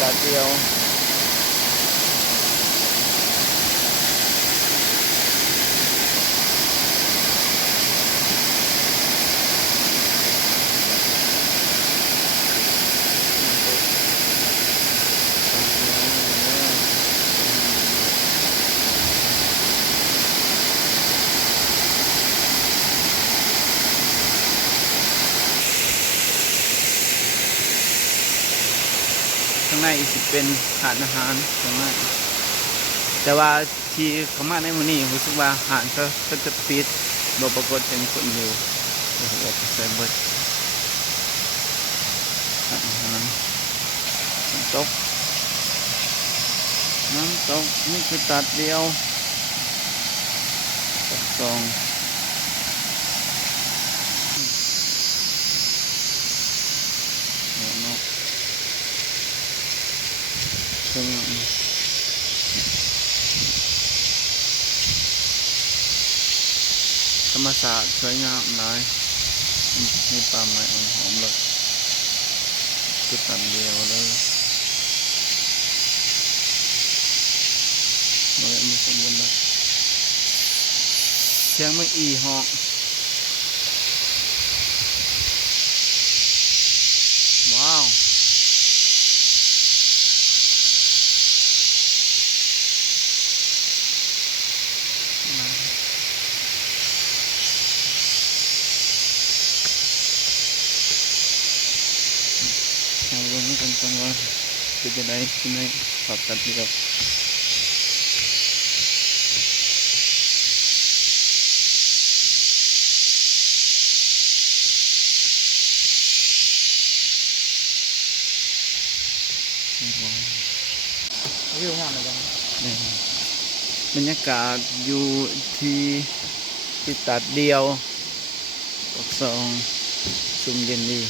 กาเดียวข้างในสิเป็นหาดอาหารข้างในแต่ว่าที่เขามาในมื้อนี้รู้สึกว่าหาดก็จะปิดบ่ปรากฏเป็นคนอยู่โอ้โหใส่เบิดหาดอาหารน้ำตกนี่คือตัดเดียวตัดสองเนาะซึ่งธรรมศาสตร์สวยงามหลายมีป่าไม้อ่อนหอมเลยคือตัดเดียวเลยมาสมบูรณ์เลยเสียงไม่อีหอกว้าวเอาลงกันว่าจะได้ที่ไหนปรับตัดเดียววิวงามเลยจังบรรยากาศอยู่ที่ตัดเดียวปากซองซุ่มเย็นดี